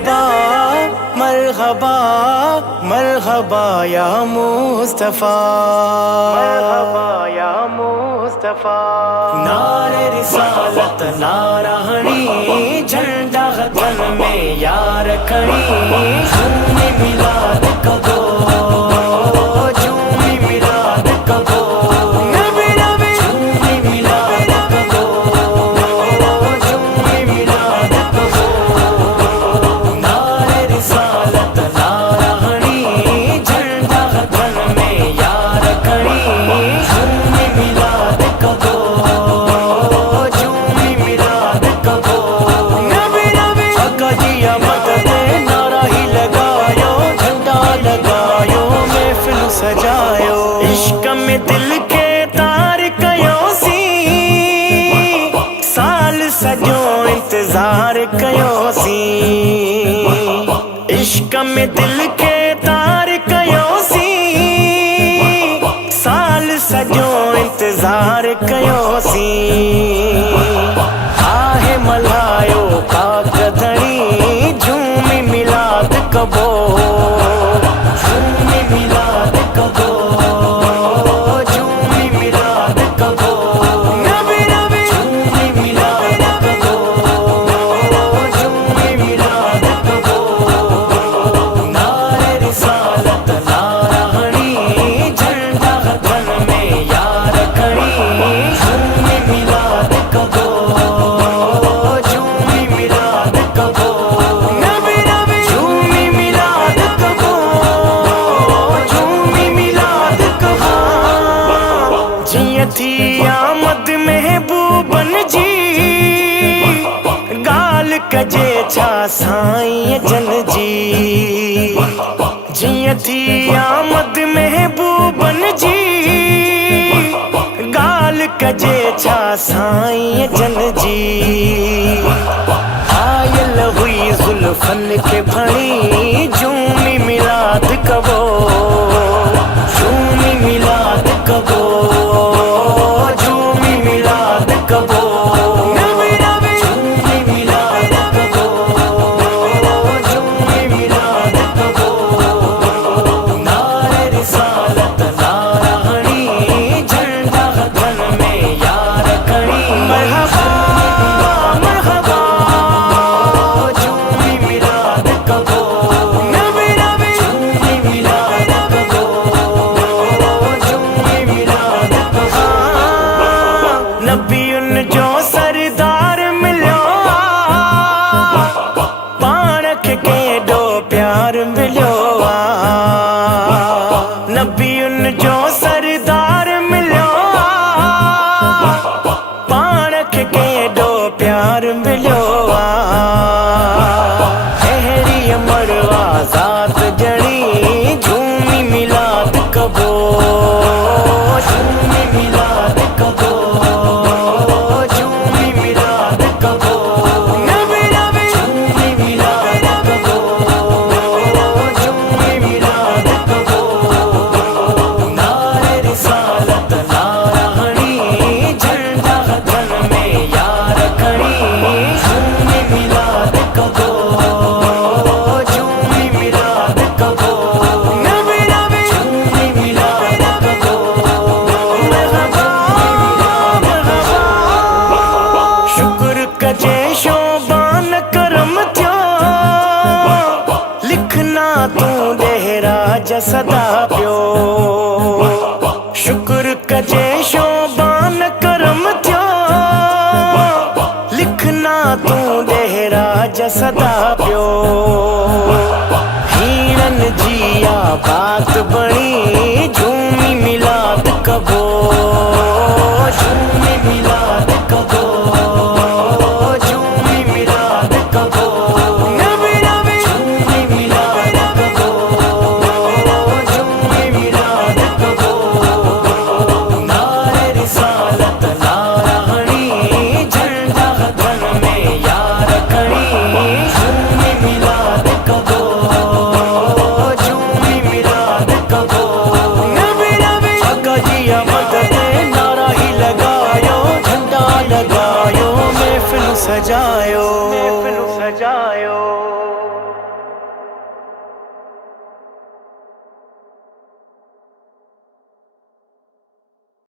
मरहबा मरहबा मरहबा या मुस्तफा, मरहबा या मुस्तफा। नारे रिसालत नाराहणी, झंडा गगन में यार खड़ी। झूमी मिलाद कबो, झूमी मिलाद कबो, नबी नबी झूमी मिलाद कबो, झूमी मिलाद कबो। नारे रिसालत नाराहणी, झंडा गगन में यार खड़ी। झूमी मिलाद कबो, झूमी मिलाद कबो, नबी नबी आका जी आमद दे नारा ही लगायो, झंडा लगायो, महफिल सजायो। इश्क में दिल के तार कयो सी, साल सजो इंतजार कयो सी। इश्क में दिल के तार कयो सी, साल सजो इंतजार कयो सी। आहे मल्हायो पाक धणी, झूमी मिलाद कबो, झूमी मिलाद कबो, झूमी मिलाद कबो, नबी नबी झूमी मिलाद कबो, झूमी मिलाद कबो। नारे रिसालत नाराहणी, झंडा गगन में यार खड़ी। झूमी मिलाद कबो, झूमी मिलाद कबो, नबी नबी झूमी मिलाद कबो, झूमी मिलाद कबो। जियं थी आमद महबूबन जी, गाल कजे छा साईं जन जी। जियं थी आमद महबूबन जी, गाल कजे छा साईं जन जी। आयल हुई जुल्फन के भणी, झूमी मिलाद कबो, झूमी मिलाद कबो, झूमी मिलाद कबो, नबी नबी झूमी मिलाद कबो, झूमी मिलाद कबो। नारे रिसालत नाराहणी, झंडा गगन में यार खड़ी। मरहबा मरहबा, झूमी मिलाद कबो, नबी नबी झूमी मिलाद कबो, झूमी मिलाद कबो। नबियुन जो सरदार मिलियो, पाण खे केॾो प्यार मिलियो आ। नबियुन जो सरदार मिलियो, पाण खे केॾो प्यार मिलियो आ। अहिड़ी मरवा ज़ात जणी, झूमी मिलाद कबो, झूमी मिलाद कबो, झूमी मिलाद कबो, नबी नबी झूमी मिलाद कबो, झूमी मिलाद कबो। नारे रिसालत नाराहणी, झंडा गगन में यार खड़ी। झूमी मिलाद कबो, झूमी मिलाद कबो, नबी नबी झूमी मिलाद कबो। मरहबा मरहबा, शुक्र कजे शोबान करम थियो, लिखना तूं ॾेराज सदा पियो। शुक्र कजे शोबान करम थियो, लिखना तूं ॾेराज सदा पियो। हीरन जी बात बणी, झूमी मिलाद कबो, झूमी मिलाद कबो, झूमी मिलाद कबो, नबी नबी झूमी मिलाद कबो, झूमी मिलाद कबो। नारे रिसालत नाराहणी, झंडा गगन में यार खड़ी। झूमी मिलाद कबो, झूमी मिलाद कबो, नबी नबी आका जी आमद दे नारा ही लगायो, झंडा लगायो, महफिल सजायो।